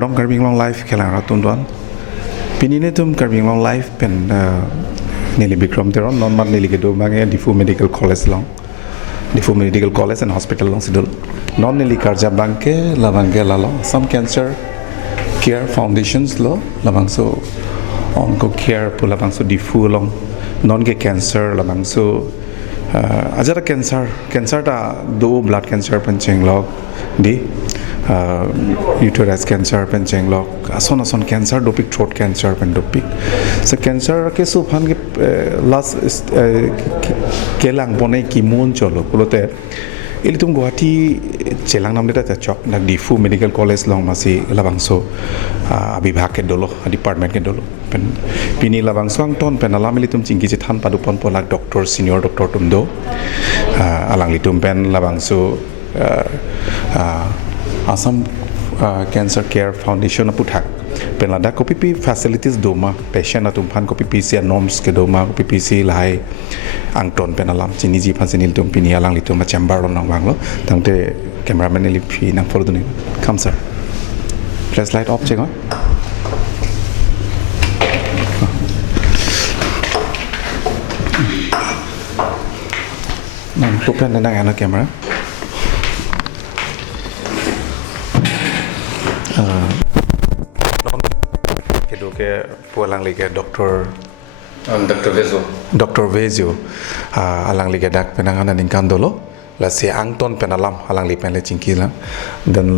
Pardon Karbing Long Life Kelang Ratunduan. Pininetum Karbing Long Life Pen Nili Bikram Teron, non mat Nili Gedo Mange, Diphu Medical College Long. Diphu Medical College and Hospital Long Sidul. Non Nili Karja Banke, Lavange Lalo, some cancer care foundations lo, Lavangso Onco Care, Pulavangso Diphu Long, non ge cancer, Lavangso Ajara cancer ta do blood cancer pencheng log di uterus cancer pencheng log ason cancer dopik throat cancer pen dopik so cancer ke su phan ke last kelang bonai ki mon cholo pulote ilitum guwahati chelang namne ta chok na Diphu Medical College long masi labangso abibhag ke dolo department ke dolo pen pini labangso ang ton pen alam ilitum chingki je than padupon polak doctor senior doctor tumdo alang litum pen labangso Assam Cancer Care Foundation aputhak pen lada kopipi facilities doma patient atum phan kopipi sia norms ke doma kopipi lai angton pen alam chini ji phasinil tum pini alang litum chamber on nangwanglo tangte cameraman eli phi nang follow duni come sir flashlight off check on open the nang camera ke pualang liga Dr. Vezio alang liga dak penanganan ingkandolo la si angton penalam alang li pen le chingkila then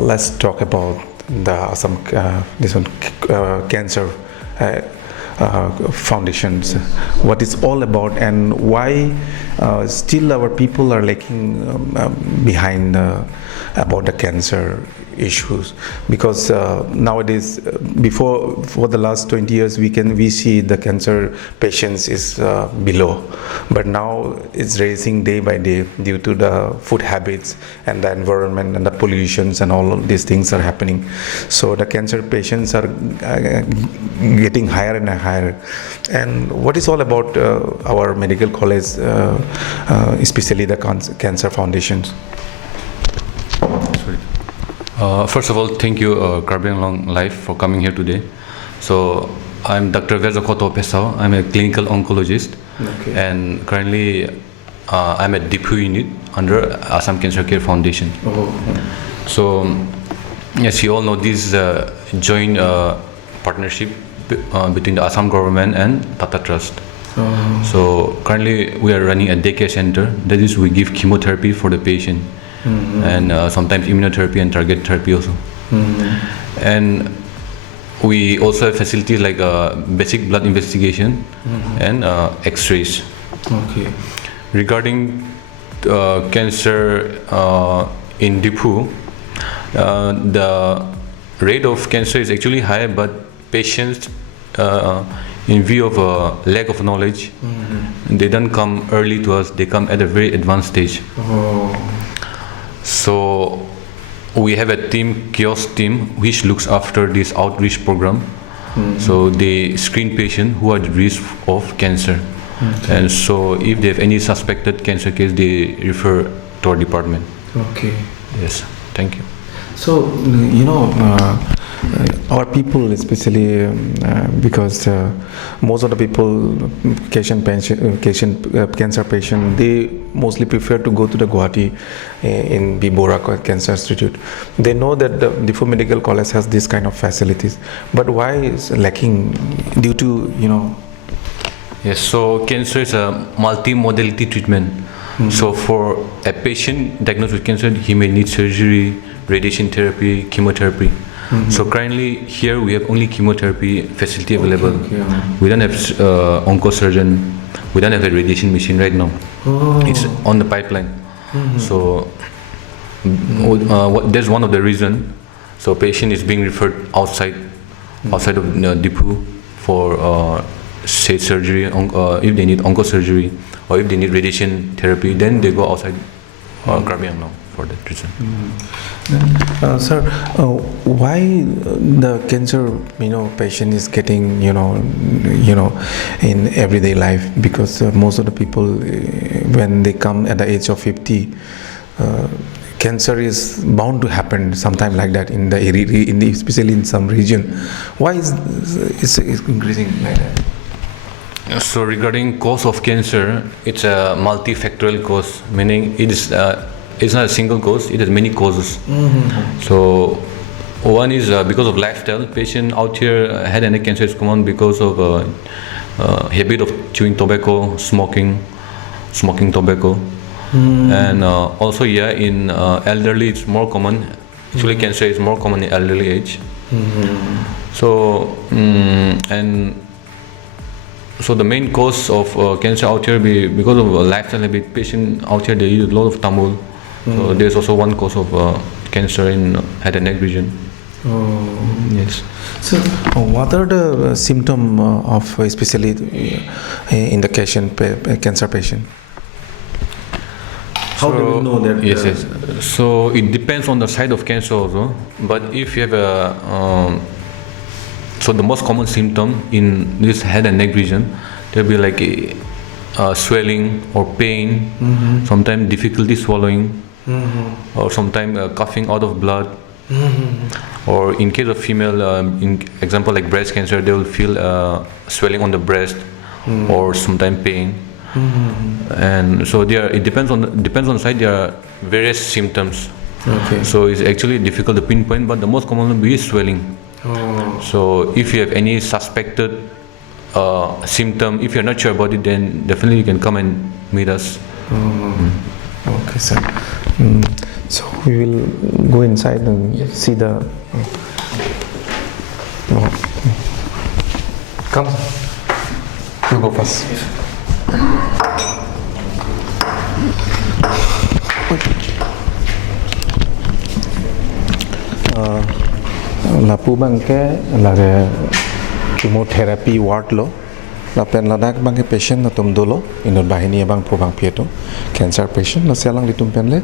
let's talk about the Assam this one cancer foundations, what it's all about and why still our people are lacking behind about the cancer issues, because nowadays for the last 20 years we see the cancer patients is below, but now it's raising day by day due to the food habits and the environment and the pollutions and all of these things are happening. So the cancer patients are getting higher and higher. And what is all about our medical college, especially the cancer foundations? First of all, thank you, Karbing Long Life, for coming here today. So, I'm Dr. Vezakoto Pesao. I'm a clinical oncologist, and currently I'm at Diphu unit under Assam Cancer Care Foundation. So, as you all know, this is a joint partnership between the Assam government and Tata Trust. So, currently we are running a daycare center. That is, we give chemotherapy for the patient. And sometimes immunotherapy and target therapy also. And we also have facilities like basic blood investigation and x-rays. Regarding cancer in Diphu, the rate of cancer is actually high, but patients in view of lack of knowledge, they don't come early to us, they come at a very advanced stage. So we have a kiosk team which looks after this outreach program. So they screen patients who are at risk of cancer. And so if they have any suspected cancer case, they refer to our department. Yes, thank you. So, our people, especially because most of the people, cancer patient, they mostly prefer to go to the Guwahati in Bibora Cancer Institute. They know that the Diphu Medical College has this kind of facilities, but why is lacking due to Yes, so cancer is a multi-modality treatment. So for a patient diagnosed with cancer, he may need surgery, radiation therapy, chemotherapy. So currently here we have only chemotherapy facility available. We don't have oncosurgeon. We don't have a radiation machine right now. It's on the pipeline. So that's one of the reasons. So patient is being referred outside of Diphu for say surgery, if they need oncosurgery or if they need radiation therapy, then they go outside Karbing now for that reason. Sir, why the cancer patient is getting in everyday life? Because most of the people when they come at the age of 50, cancer is bound to happen sometime like that in the area, especially in some region. Why is it's increasing like that? So regarding cause of cancer, it's a multifactorial cause, meaning it's not a single cause, it has many causes. So one is because of lifestyle. Patient out here head and neck cancer is common because of habit of chewing tobacco, smoking tobacco. And also in elderly it's more common. Actually cancer is more common in elderly age. So so the main cause of cancer out here be because of lifestyle habit. Patient out here they use a lot of tamul. So there's also one cause of cancer in head and neck region. Yes. So what are the symptoms of especially in the cancer patient? How do we know that? Yes. So it depends on the site of cancer also. But if you have so the most common symptom in this head and neck region, there'll be like a swelling or pain, sometimes difficulty swallowing, or sometimes coughing out of blood. Or in case of female, in example like breast cancer, they will feel swelling on the breast or sometimes pain. And so it depends on the site. There are various symptoms. Okay. So it's actually difficult to pinpoint, but the most common will be swelling. So if you have any suspected symptom, if you're not sure about it, then definitely you can come and meet us. Okay, sir. So we will go inside and see the. Come. You go first. Lapu bangke lage chemotherapy ward lo. Lapen ladak bangke patient na tum dolo inod bahini bang probang pieto cancer patient na selang litum penle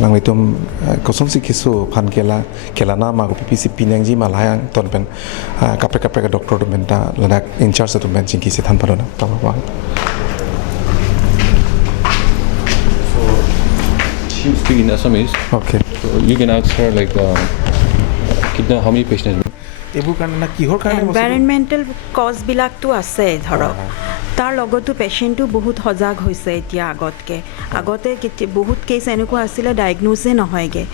lang litum kosong si kisu phan kela na ma ko PPC pinang ji malayang ton pen kapre ka doctor to menta ladak in charge to men chinki se than parona tawang. She will speak in Assamese. Okay. So you can ask her like how many patients. Environmental কজবিলাকতো আছে ধৰক তাৰ লগতো পেচেণ্টটো বহুত সজাগ হৈছে এতিয়া আগতে বহুত কেছ এনেকুৱা আছিলে ডায়েগন'জে নহয়গৈ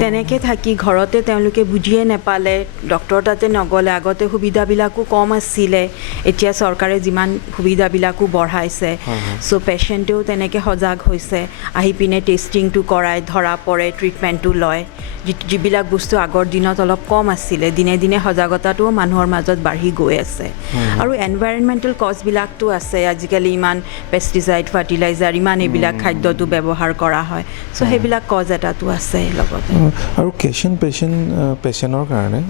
তেনেকৈ থাকি ঘৰতে তেওঁলোকে বুজিয়ে নাপালে ডক্টৰ তাতে নগ'লে আগতে সুবিধাবিলাকো কম আছিলে এতিয়া চৰকাৰে যিমান সুবিধাবিলাকো বঢ়াইছে চ' পেচেণ্টেও তেনেকৈ সজাগ হৈছে আহি পিনে টেষ্টিংটো কৰাই ধৰা পৰে ট্ৰিটমেণ্টটো লয় যিবিলাক বস্তু আগৰ দিনত অলপ কম আছিলে দিনে দিনে সজাগতাটোও মানুহৰ মাজত বাঢ়ি গৈ আছে আৰু এনভাইৰনমেণ্টেল কজবিলাকতো আছে আজিকালি ইমান পেষ্টিচাইড ফাৰ্টিলাইজাৰ ইমান এইবিলাক খাদ্যটো ব্যৱহাৰ কৰা হয় চ' সেইবিলাক কজ এটাতো আছে লগতে আৰু পেচেণ্টৰ কাৰণে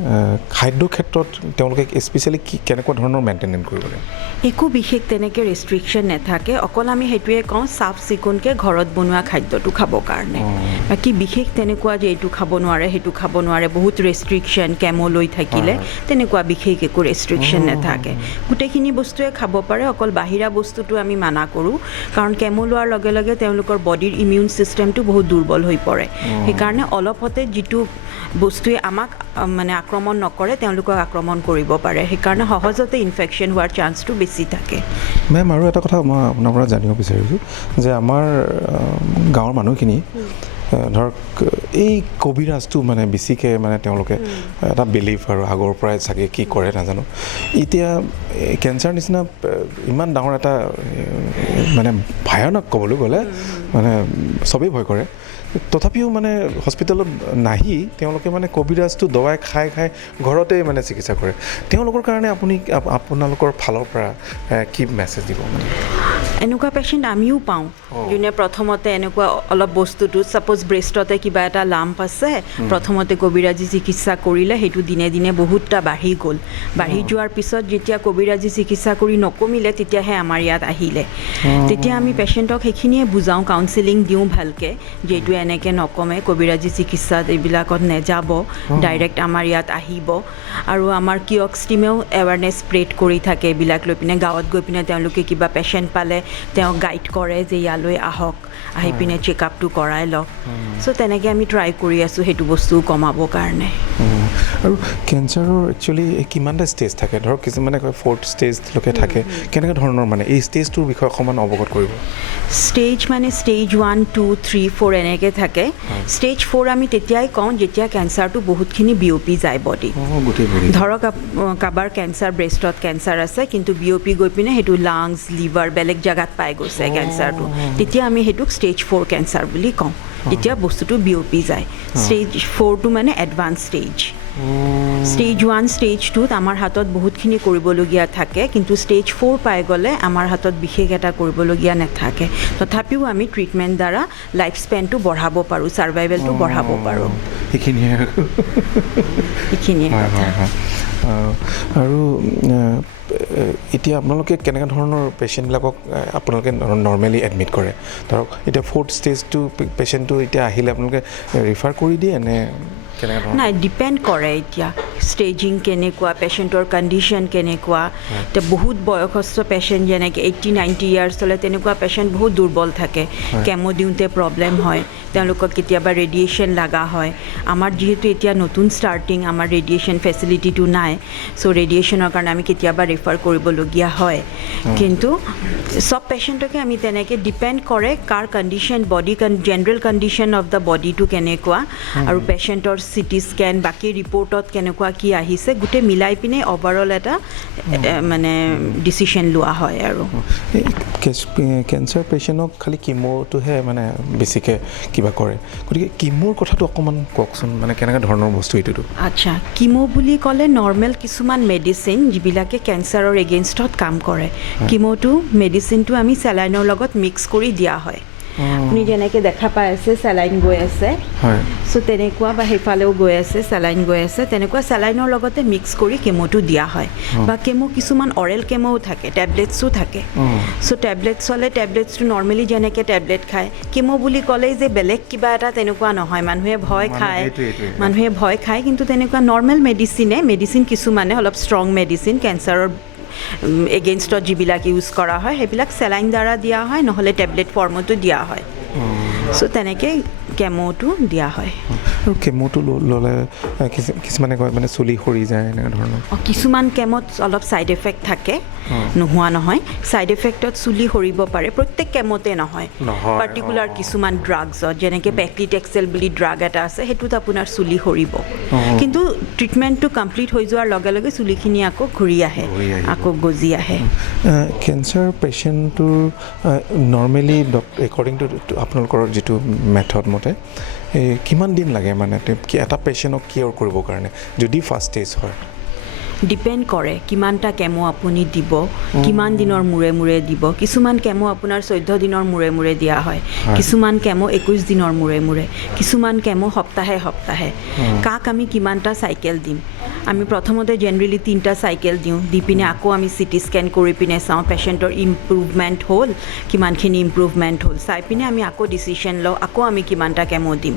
খাদ্য ক্ষেত্ৰত তেওঁলোকে স্পেচিয়েলি কেনেকুৱা ধৰণৰ মেইনটেইন কৰিব লাগে একো বিশেষ তেনেকৈ ৰেষ্ট্ৰিকশ্যন নাথাকে অকল আমি সেইটোৱে কওঁ চাফ চিকুণকৈ ঘৰত বনোৱা খাদ্যটো খাবৰ কাৰণে বাকী বিশেষ তেনেকুৱা যে এইটো খাব নোৱাৰে সেইটো খাব নোৱাৰে বহুত ৰেষ্ট্ৰিকশ্যন কেমো লৈ থাকিলে তেনেকুৱা বিশেষ একো ৰেষ্ট্ৰিকশ্যন নাথাকে গোটেইখিনি বস্তুৱে খাব পাৰে অকল বাহিৰা বস্তুটো আমি মানা কৰোঁ কাৰণ কেমো লোৱাৰ লগে লগে তেওঁলোকৰ বডিৰ ইমিউন ছিষ্টেমটো বহুত দুৰ্বল হৈ পৰে সেইকাৰণে অলপতে যিটো বস্তুৱে আমাক মানে আক্ৰমণ নকৰে তেওঁলোকক আক্ৰমণ কৰিব পাৰে সেইকাৰণে সহজতে ইনফেকশ্যন হোৱাৰ চান্সটো বেছি থাকে মেম আৰু এটা কথা মই আপোনাৰ পৰা জানিব বিচাৰিছোঁ যে আমাৰ গাঁৱৰ মানুহখিনি ধৰক এই কবিৰাজটো মানে বেছিকৈ মানে তেওঁলোকে এটা বিলিভ আৰু আগৰ পৰাই চাগে কি কৰে নাজানো এতিয়া কেঞ্চাৰ নিচিনা ইমান ডাঙৰ এটা মানে ভয়ানক ক'বলৈ গ'লে মানে চবেই ভয় কৰে তথাপিও মানে হস্পিটেলত নাহি তেওঁলোকে মানে কবিৰাজটো দৱাই খাই ঘৰতে মানে চিকিৎসা কৰে তেওঁলোকৰ কাৰণে আপোনালোকৰ ফালৰ পৰা কি মেছেজ দিব মানে এনেকুৱা পেচেণ্ট আমিও পাওঁ যোনে প্ৰথমতে এনেকুৱা অলপ বস্তুটো ছাপ'জ ব্ৰেষ্টতে কিবা এটা লাম্প আছে প্ৰথমতে কবিৰাজী চিকিৎসা কৰিলে সেইটো দিনে দিনে বহুতটা বাঢ়ি গ'ল বাঢ়ি যোৱাৰ পিছত যেতিয়া কবিৰাজী চিকিৎসা কৰি নকমিলে তেতিয়াহে আমাৰ ইয়াত আহিলে তেতিয়া আমি পেচেণ্টক সেইখিনিয়ে বুজাওঁ কাউন্সেলিং দিওঁ ভালকৈ যে এইটো এনেকৈ নকমে কবিৰাজী চিকিৎসাত এইবিলাকত নেযাব ডাইৰেক্ট আমাৰ ইয়াত আহিব আৰু আমাৰ কিয়ক্স টিমেও এৱাৰনেছ স্প্ৰেড কৰি থাকে এইবিলাক লৈ পিনে গাঁৱত গৈ পিনে তেওঁলোকে কিবা পেচেণ্ট পালে তেওঁ গাইড কৰে যে ইয়ালৈ আহক আহি পিনে চেকআপটো কৰাই লওক চ' তেনেকৈ আমি ট্ৰাই কৰি আছোঁ সেইটো বস্তু কমাবৰ কাৰণে আৰু কেঞ্চাৰৰ একচুৱেলি কিমানটা ষ্টেজ থাকে ধৰক কিছুমানে কয় 4th ষ্টেজলৈকে থাকে কেনেকুৱা ধৰণৰ মানে এই ষ্টেজটোৰ বিষয়ে অকণমান অৱগত কৰিব ষ্টেজ মানে ষ্টেজ 1 2 3 4 এনেকৈ থাকে ষ্টেজ 4 আমি তেতিয়াই কওঁ যেতিয়া কেঞ্চাৰটো বহুতখিনি বিয়পি যায় বডি ধৰক কাৰোবাৰ কেঞ্চাৰ ব্ৰেষ্টত কেঞ্চাৰ আছে কিন্তু বিয়পি গৈ পিনে সেইটো লাংছ লিভাৰ বেলেগ জেগাত পাই গৈছে কেঞ্চাৰটো তেতিয়া আমি সেইটোক ষ্টেজ 4 কেঞ্চাৰ বুলি কওঁ তেতিয়া বস্তুটো বিয়পি যায় ষ্টেজ 4টো মানে এডভান্স ষ্টেজ ষ্টেজ 1 ষ্টেজ 2ত আমাৰ হাতত বহুতখিনি কৰিবলগীয়া থাকে কিন্তু ষ্টেজ 4 পাই গ'লে আমাৰ হাতত বিশেষ এটা কৰিবলগীয়া নাথাকে তথাপিও আমি ট্ৰিটমেণ্ট দ্বাৰা লাইফ স্পেনটো বঢ়াব পাৰোঁ ছাৰ্ভাইভেলটো বঢ়াব পাৰোঁ সেইখিনিয়ে আৰু এতিয়া আপোনালোকে কেনেকুৱা ধৰণৰ পেচেণ্টবিলাকক আপোনালোকে নৰ্মেলি এডমিট কৰে ধৰক এতিয়া 4th ষ্টেজটো পেচেণ্টটো এতিয়া আহিলে আপোনালোকে ৰিফাৰ কৰি দিয়ে নে নাই ডিপেণ্ড কৰে এতিয়া ষ্টেজিং কেনেকুৱা পেচেণ্টৰ কণ্ডিশ্যন কেনেকুৱা এতিয়া বহুত বয়সস্থ পেচেণ্ট যেনেকৈ 80-90 ইয়াৰ্ছ হ'লে তেনেকুৱা পেচেণ্ট বহুত দুৰ্বল থাকে কেমো দিওঁতে প্ৰব্লেম হয় তেওঁলোকক কেতিয়াবা ৰেডিয়েশ্যন লগা হয় আমাৰ যিহেতু এতিয়া নতুন ষ্টাৰ্টিং আমাৰ ৰেডিয়েশ্যন ফেচিলিটিটো নাই চ' ৰেডিয়েশ্যনৰ কাৰণে আমি কেতিয়াবা ৰেফাৰ কৰিবলগীয়া হয় কিন্তু চব পেচেণ্টকে আমি তেনেকৈ ডিপেণ্ড কৰে কাৰ condition body general condition of the বডিটো কেনেকুৱা আৰু পেচেণ্টৰ চিটি স্কেন বাকী ৰিপৰ্টত কেনেকুৱা কি আহিছে গোটেই মিলাই পিনে অভাৰঅল এটা মানে ডিচিশ্যন লোৱা হয় আৰু কেঞ্চাৰ পেচেণ্টক খালি কিমোটোহে মানে বেছিকৈ কিবা কৰে গতিকে কিমোৰ কথাটো অকণমান কওকচোন মানে কেনেকুৱা ধৰণৰ বস্তু এইটোতো আচ্ছা কিমো বুলি ক'লে নৰ্মেল কিছুমান মেডিচিন যিবিলাকে কেঞ্চাৰৰ এগেইনষ্টত কাম কৰে কিমোটো মেডিচিনটো আমি চেলাইনৰ লগত মিক্স কৰি দিয়া হয় আপুনি যেনেকৈ দেখা পাই আছে চেলাইন গৈ আছে চ' তেনেকুৱা বা সেইফালেও গৈ আছে চেলাইন গৈ আছে তেনেকুৱা চেলাইনৰ লগতে মিক্স কৰি কেমোটো দিয়া হয় বা কেমো কিছুমান অৰেল কেমোও থাকে টেবলেটছো থাকে চ' টেবলেটছ হ'লে টেবলেটছটো নৰ্মেলি যেনেকৈ টেবলেট খায় কেমো বুলি ক'লেই যে বেলেগ কিবা এটা তেনেকুৱা নহয় মানুহে ভয় খায় কিন্তু তেনেকুৱা নৰ্মেল মেডিচিন কিছুমানে অলপ ষ্ট্ৰং মেডিচিন কেঞ্চাৰৰ এগেইনষ্টত যিবিলাক ইউজ কৰা হয় সেইবিলাক চেলাইন দ্বাৰা দিয়া হয় নহ'লে টেবলেট ফৰ্মতো দিয়া হয় চ' তেনেকৈ কেমোটো দিয়া হয় আৰু কেমোটো ল'লে কিছুমানে কয় মানে চুলি সৰি যায় এনেকুৱা ধৰণৰ কিছুমান কেমোত অলপ ছাইড এফেক্ট থাকে নোহোৱা নহয় ছাইড এফেক্টত চুলি সৰিব পাৰে প্ৰত্যেক কেমোতে নহয় পাৰ্টিকুলাৰ কিছুমান ড্ৰাগছত যেনেকৈ পেক্লিটেক্সেল বুলি ড্ৰাগ এটা আছে সেইটোত আপোনাৰ চুলি সৰিব কিন্তু ট্ৰিটমেণ্টটো কমপ্লিট হৈ যোৱাৰ লগে লগে চুলিখিনি আকৌ ঘূৰি আহে আকৌ গজি আহে কেঞ্চাৰ পেচেণ্টটোৰ নৰ্মেলি একৰ্ডিং টু আপোনালোকৰ যিটো মেথড মতে কিমান দিন লাগে মানে এটা পেচেণ্টক কিয়ৰ কৰিবৰ কাৰণে যদি ফাৰ্ষ্ট ষ্টেজ হয় ডিপেণ্ড কৰে কিমানটা কেমো আপুনি দিব কিমান দিনৰ মূৰে মূৰে দিব কিছুমান কেমো আপোনাৰ 14 দিনৰ মূৰে মূৰে দিয়া হয় কিছুমান কেমো 21 দিনৰ মূৰে মূৰে কিছুমান কেমো সপ্তাহে কাক আমি কিমানটা চাইকেল দিম আমি প্ৰথমতে জেনেৰেলি 3টা চাইকেল দিওঁ দি পিনে আকৌ আমি চিটি স্কেন কৰি পিনে চাওঁ পেচেণ্টৰ ইম্প্ৰুভমেণ্ট হ'ল কিমানখিনি ইম্প্ৰুভমেণ্ট হ'ল চাই পিনে আমি আকৌ ডিচিশ্যন লওঁ আকৌ আমি কিমানটা কেমো দিম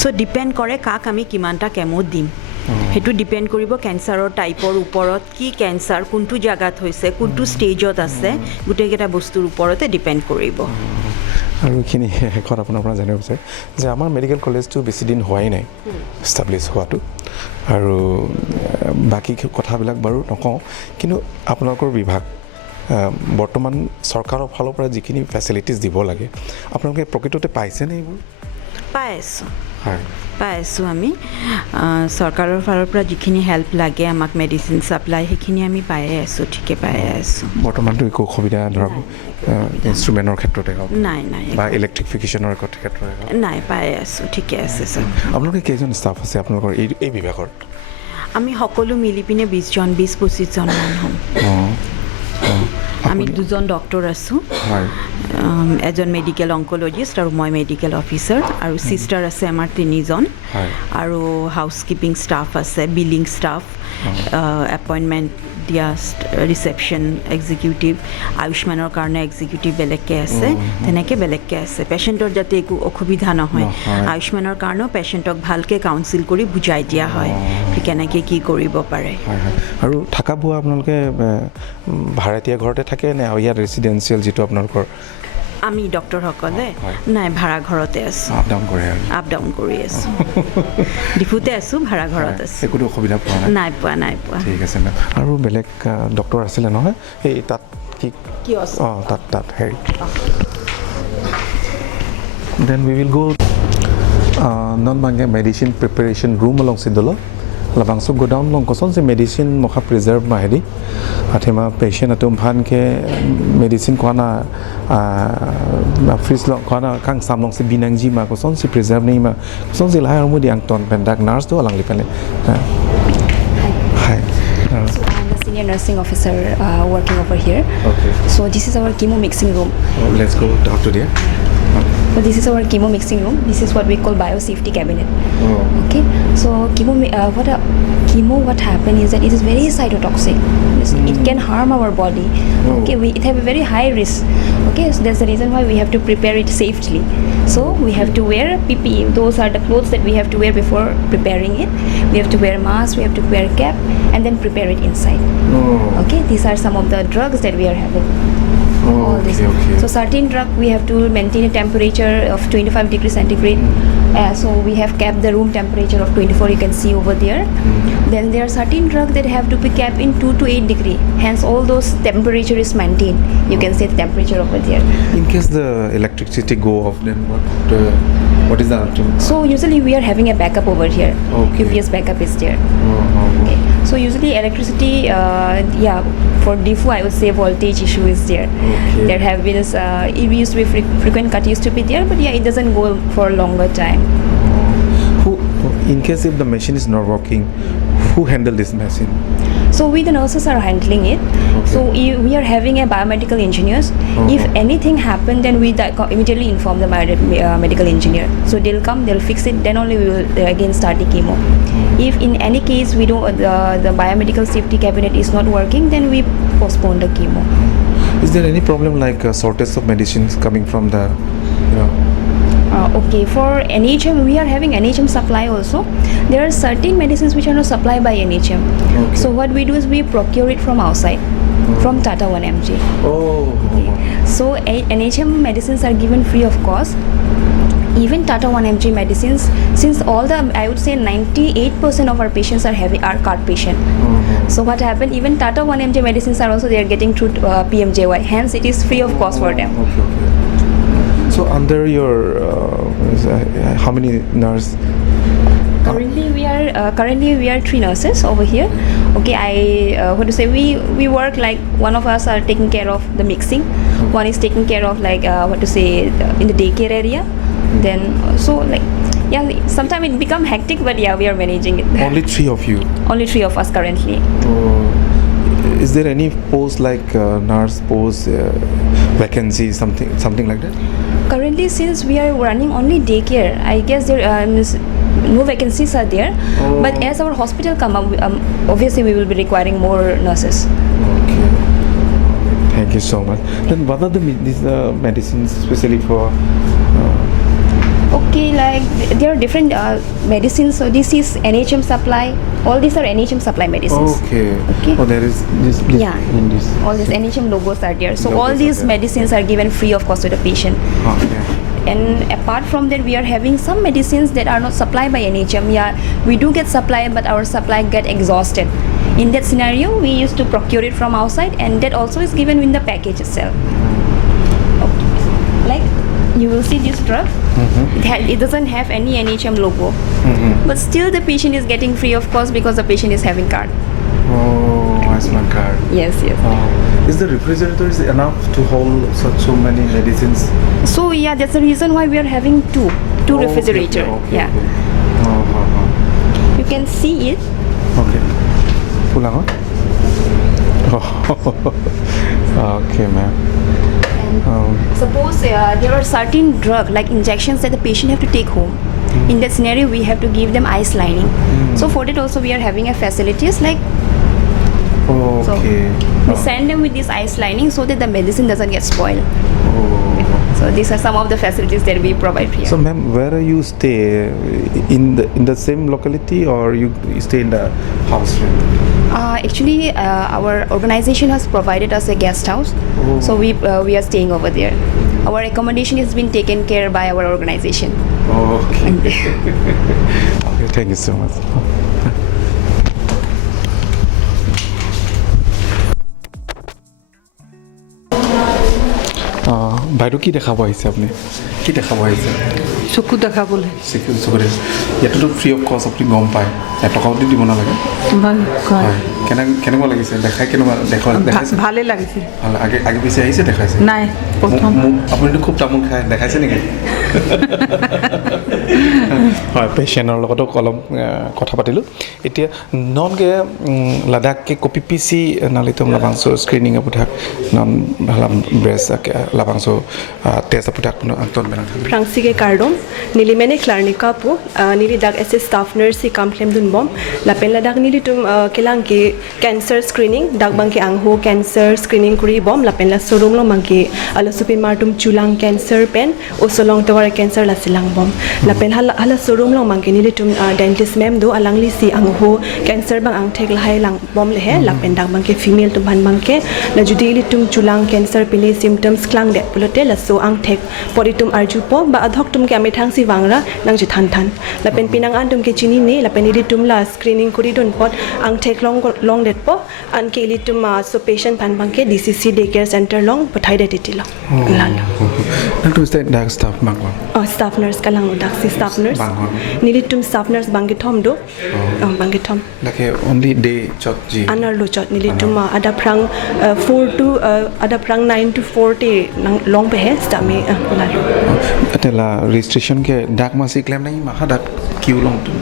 চ' ডিপেণ্ড কৰে কাক আমি কিমানটা কেমো দিম সেইটো ডিপেণ্ড কৰিব কেঞ্চাৰৰ টাইপৰ ওপৰত কি কেঞ্চাৰ কোনটো জেগাত হৈছে কোনটো ষ্টেজত আছে গোটেইকেইটা বস্তুৰ ওপৰতে ডিপেণ্ড কৰিব আৰু এইখিনি শেষত আপোনাৰ পৰা জানিব বিচাৰে যে আমাৰ মেডিকেল কলেজটো বেছি দিন হোৱাই নাই এষ্টাব্লিছ হোৱাটো আৰু বাকী কথাবিলাক বাৰু নকওঁ কিন্তু আপোনালোকৰ বিভাগ বৰ্তমান চৰকাৰৰ ফালৰ পৰা যিখিনি ফেচিলিটিজ দিব লাগে আপোনালোকে প্ৰকৃততে পাইছেনে এইবোৰ পাই আছোঁ আমি চৰকাৰৰ ফালৰ পৰা যিখিনি হেল্প লাগে আমাক মেডিচিন ছাপ্লাই সেইখিনি আমি পায়ে আছোঁ ঠিকে পায়ে আছোঁ বৰ্তমানটো একো অসুবিধা ধৰক ইনষ্ট্ৰুমেণ্টৰ ক্ষেত্ৰতে হওক নাই বা ইলেক্ট্ৰিফিকেশ্যনৰ ক্ষেত্ৰতে হওক নাই পাই আছোঁ ঠিকে আছে ছাৰ আপোনালোকে কেইজন ষ্টাফ আছে আপোনালোকৰ এই বিভাগৰ আমি সকলো মিলি পিনে 20-25জন মানুহ আমি 2জন ডক্টৰ আছোঁ এজন মেডিকেল অংকলজিষ্ট আৰু মই মেডিকেল অফিচাৰ আৰু চিষ্টাৰ আছে আমাৰ 3জন আৰু হাউচকিপিং ষ্টাফ আছে বিলিং ষ্টাফ এপইণ্টমেণ্ট দিয়া ৰিচেপশ্যন এক্সিকিউটিভ আয়ুষ্মানৰ কাৰণে এক্সিকিউটিভ বেলেগকৈ আছে তেনেকৈ বেলেগকৈ আছে পেচেণ্টৰ যাতে একো অসুবিধা নহয় আয়ুষ্মানৰ কাৰণেও পেচেণ্টক ভালকৈ কাউন্সিল কৰি বুজাই দিয়া হয় কেনেকৈ কি কৰিব পাৰে আৰু থকা বোৱা আপোনালোকে ভাড়াতীয়া ঘৰতে থাকে নে ইয়াত ৰেচিডেঞ্চিয়েল যিটো আপোনালোকৰ আমি ডক্টৰসকলে নাই ভাড়া ঘৰতে আছোঁ আপ ডাউন কৰি আছোঁ ডিফুতে আছোঁ ভাড়া ঘৰত আছোঁ একোতো অসুবিধা পোৱা নাই পোৱা ঠিক আছে মেম আৰু বেলেগ ডক্টৰ আছিলে নহয় এই তাত কি তাত হেৰি then we will go' non bangge medicine preparation room along sidolo labang so go down long koson se medicine moha preserve ma hedi athema patient atum phan ke medicine kwana freeze long kwana kang sam long se binang ji ma koson se preserve nei ma koson se lai mu diang ton pendak nurse to alang li pale hi so I'm the senior nursing officer working over here so this is our chemo mixing room let's go talk to there So this is our chemo mixing room. This is what we call biosafety cabinet. Okay. So chemo, what happened is that it is very cytotoxic. It can harm our body. Okay. It have a very high risk. Okay. So that's the reason why we have to prepare it safely. So we have to wear PPE. Those are the clothes that we have to wear before preparing it. We have to wear mask. We have to wear cap, and then prepare it inside. Okay. These are some of the drugs that we are having. All this. Okay. So certain drug we have to maintain a temperature of 25 degrees centigrade. So we have kept the room temperature of 24. You can see over there. Then there are certain drugs that have to be kept in 2 to 8 degree. Hence all those temperature is maintained. You can see the temperature over there. In case the electricity go off, then what is the ultimate? So usually we are having a backup over here. UPS backup is there. Okay. So usually electricity, for Diphu I would say voltage issue is there. There have been it used to be frequent cut used to be there, but it doesn't go for a longer time. In case if the machine is not working, who handle this machine? So we the nurses are handling it. So we are having a biomedical engineers. If anything happened, then we immediately inform the medical engineer. So they'll come, they'll fix it. Then only we will again start the chemo. If in any case we don't the biomedical safety cabinet is not working, then we postpone the chemo. Is there any problem like shortage of medicines coming from the Okay, for NHM, we are having NHM supply also. There are certain medicines which are not supplied by NHM. So what we do is we procure it from outside, from Tata 1mg. So NHM medicines are given free of cost. Even Tata 1mg medicines, since all the, I would say 98% of our patients are card patient. So what happened, even Tata 1mg medicines are also, they are getting through PMJY. Hence it is free of cost for them. So under your, how many nurses? Currently we are 3 nurses over here. Okay, we work like one of us are taking care of the mixing, one is taking care of like in the daycare area. Then sometimes it become hectic, but we are managing it. Only 3 of you? Only 3 of us currently. Is there any post like nurse post vacancy, something like that? Currently, since we are running only daycare, I guess there no vacancies are there. But as our hospital come up, obviously we will be requiring more nurses. Okay. Thank you so much. Then what are these medicines especially for? Okay, like there are different medicines. So this is NHM supply. All these are NHM supply medicines. Okay. Oh, there is this. In this. All these NHM logos are there. So all these medicines are given free of cost to the patient. Okay. And apart from that, we are having some medicines that are not supplied by NHM. We do get supply, but our supply get exhausted. In that scenario, we used to procure it from outside, and that also is given in the package itself. Okay. Like you will see this drug. It doesn't have any NHM logo, but still the patient is getting free of cost because the patient is having card. Asthma card. Yes. Is the refrigerator enough to hold so many medicines? So that's the reason why we are having two refrigerator. Okay. You can see it. Okay. Pulang Okay, ma'am. Suppose there are certain drug like injections that the patient have to take home. In that scenario, we have to give them ice lining. So for that also we are having a facilities like so we send them with this ice lining so that the medicine doesn't get spoiled. So these are some of the facilities that we provide here. So ma'am, where you stay in the same locality or you stay in the house? Actually, our organization has provided us a guest house, so we are staying over there. Our accommodation has been taken care by our organization. Okay. Okay, thank you so much. বাইদেউ কি দেখাব আহিছে আপুনি কি দেখাব আহিছে চকু দেখাবলৈ চকুৰে ইয়াততো ফ্ৰী অফ কষ্ট আপুনি গম পায় টকাও দিব নালাগে হয় কেনেকুৱা লাগিছে দেখাই কেনেকুৱা দেখাইছে ভালে লাগিছে ভাল আগে পিছে আহিছে দেখাইছে নাই প্ৰথম আপুনিতো খুব তামোল খাই দেখাইছে নেকি হয় পেচেণ্টৰ লগতো অলপ কথা পাতিলোঁ এতিয়া ননকে লাডাখকে কপি পিচি নালিতম লাভাংশ স্ক্ৰিনিং আপুঠাক নন ভালাম ব্ৰেছ labanso tesa putak puno anton benang Frangsige kardom nili mene klarnika pu nili dag ss staff nurse si kamplem dun bom la pen la dag nili tum kelang ki cancer screening dag bang ki angho cancer screening kuri bom la pen la sorum lo mang ki ala supin martum chulang cancer pen o solong tawar cancer la silang bom la pen hala sorum lo mang ki nili tum dentist mem do alang li si angho cancer bang ang thek la hai lang bom le he la pen dag bang ki female tum ban bang ke la judi li tum chulang cancer pini symptoms klang de pulote la so ang thek poritum arju po ba adhok tum ke amithang si wangra nang ji than la pen pinang an tum ke chini ni la pen ri tum la screening kuri don pot ang thek long det po an ke li tum so patient pan bang ke DCC daycare center long pathai de ti lo la nang tu state dak staff mangwa staff nurse kalang dak si staff nurse ni li tum staff nurse bang ke thom do bang ke thom lake only day chot ji anar lo chot ni li tum ada prang 4 to ada prang 9 to 40 long pe hai sta me la atela registration ke dak ma si claim nai ma dak queue long tum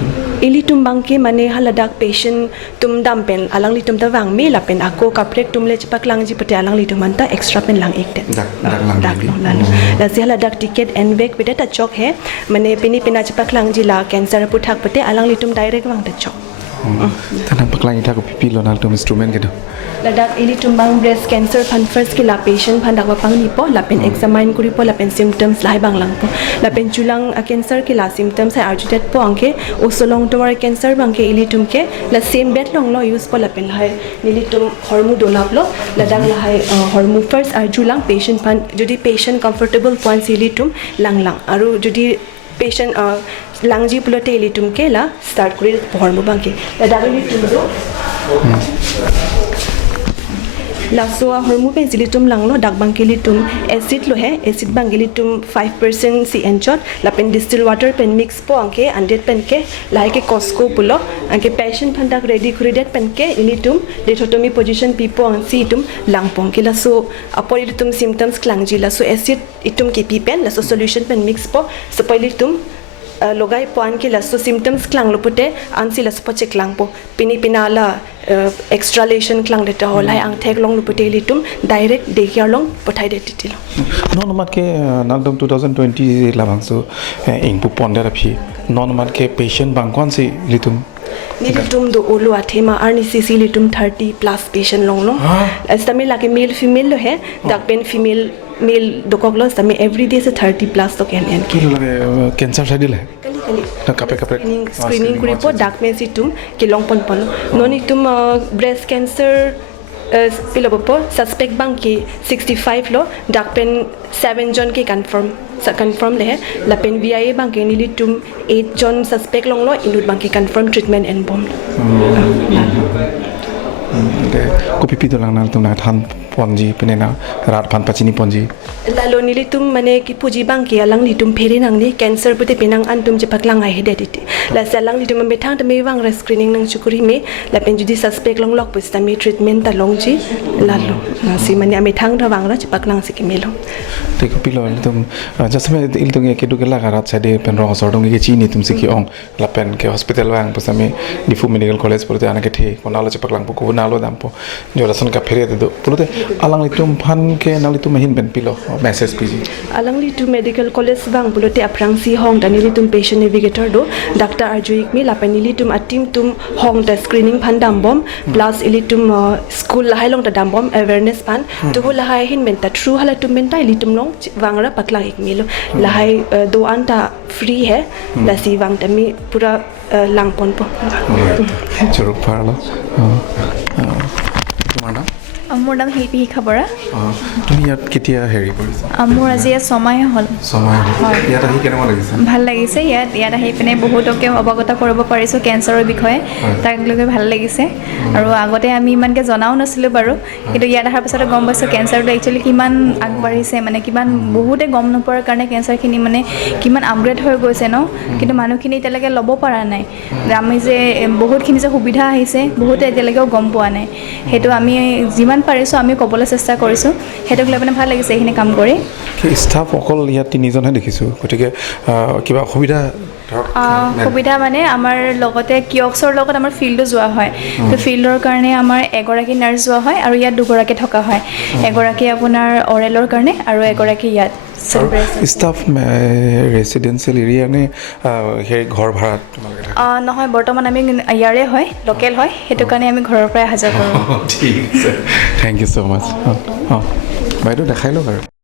ili tum bang ke mane hala dak patient tum dam pen alang li tum ta wang me la pen ako kaprek tum le chipak lang ji pate alang li tum anta extra pen lang ek dak lang la si hala dak ticket and back pete ta chok hai mane pini pina chipak lang ji la cancer puthak pate alang li tum direct wang ta chok tanam paklang ita ko pipi lo nal tum instrument ke do la dak ili tum bang breast cancer pan first ki la patient pan dak pang ni po la pen examine kuri po la pen symptoms lai bang lang po la pen chulang cancer ki la symptoms hai arjutet po angke osolong tumor cancer bang ke ili tum ke la same bed long lo use po la pen hai nili tum hormu dolap lo la dak la hai hormu first arjulang patient pan jodi patient comfortable point ili tum lang aru jodi patient langji pulote ili tum ke la start kuri hormu bang ke la dak ili tum do la soa hormu pe zilitum langlo dak bangkilitum acid lo hai acid bangkilitum 5% si enchot la pen distilled water pen mix po anke 100 pen ke la ke cosco pulo anke patient phandak ready created pen ke ilitum lithotomy position pipo ang si tum langpong ke la so aporitum symptoms klangji la so acid itum ke pi pen la so solution pen mix po so pilitum logai point ke la so symptoms klang lopote ansi la so check lang po pini pinala extralation klang deta holai ang thek long lopote litum direct daycare long pothai de titilo non mat ke naldom 2020 labang so ing pu ponder aphi non mat ke patient bangkon si litum nilitum do olu athema RNCC litum 30 plus patient long astami lake male female lo hai dak pen female male dokoglo astami every day se 30 plus to ken en ki lage cancer sai dile kali kape screening kuri po dak me situm ki long pon nonitum breast cancer pilobo suspect bang ki 65 lo dak pen 7 jon ki confirm le la pen VIA bang ki nilitum 8 jon suspect long lo inut bang ki confirm treatment and bomb ko pipi to lang nal tum na than ponji penena rat phan pachini ponji lalo nilitum mane ki puji bang ki alang litum pheri nang ni cancer pute pinang antum je paklang ai hedetiti la salang litum me thang te me wang screening nang chukuri me la pen judi suspect long lok pus ta me treatment ta long ji lalo si mane ame thang ra wang ra je paklang se ki melong Teko pilo iltum jasme iltung ke du ke la garat sade pen ro sor dong ke chini tum siki ong la pen ke hospital wang pasame Diphu Medical College porte ana ke the konalo chepak lang ko nalo dampo jorason ka pheri de do pulote alang litum phan ke nalitum hin pen pilo message piji alang litum medical college bang bulote aprang si hong dani litum patient navigator do Dr. Arjuik mi la pen litum atim tum hong da screening phan dam bom plus ilitum school la hailong da dam bom awareness pan to la hai hin men ta true hala tum men tai litum long wangara paklang ik milo la hai do anta free hai la si wang ta mi pura lang pon po churuk parlo তোমার নাম মোৰ নাম শিল্পী শিখা বৰা তুমি ইয়াত কেতিয়া হেৰি কৰিছা মোৰ আজি 6 মাহ হ'ল সময় ইয়াত আহি কেনেকুৱা লাগিছে ভাল লাগিছে ইয়াত আহি পিনে বহুতকে অৱগত কৰিব পাৰিছোঁ কেঞ্চাৰৰ বিষয়ে তাক লৈ ভাল লাগিছে আৰু আগতে আমি ইমানকৈ জনাও নাছিলোঁ বাৰু কিন্তু ইয়াত অহাৰ পিছতে গম পাইছোঁ কেঞ্চাৰটো একচুৱেলি কিমান আগবাঢ়িছে মানে কিমান বহুতে গম নোপোৱাৰ কাৰণে কেঞ্চাৰখিনি মানে কিমান আপগ্ৰেড হৈ গৈছে ন কিন্তু মানুহখিনি এতিয়ালৈকে ল'ব পৰা নাই আমি যে বহুতখিনি যে সুবিধা আহিছে বহুতে এতিয়ালৈকেও গম পোৱা নাই সেইটো আমি যিমান পাৰিছোঁ আমি ক'বলৈ চেষ্টা কৰিছোঁ সেইটোক লৈ পিনে ভাল লাগিছে এইখিনি কাম কৰি ষ্টাফ অকল ইয়াত তিনিজনহে দেখিছোঁ গতিকে কিবা সুবিধা মানে আমাৰ লগতে কিয়ক্সৰ লগত আমাৰ ফিল্ডো যোৱা হয় তো ফিল্ডৰ কাৰণে আমাৰ এগৰাকী নাৰ্ছ যোৱা হয় আৰু ইয়াত দুগৰাকী থকা হয় এগৰাকী আপোনাৰ অৰেলৰ কাৰণে আৰু এগৰাকী ইয়াত ষ্টাফ ৰেচিডেঞ্চিয়েল এৰিয়া নে সেই ঘৰ ভাড়াত নহয় বৰ্তমান আমি ইয়াৰে হয় লোকেল হয় সেইটো কাৰণে আমি ঘৰৰ পৰাই অহা যোৱা কৰোঁ ঠিক আছে থেংক ইউ ছ' মাছ বাইদেউ দেখাই লওক আৰু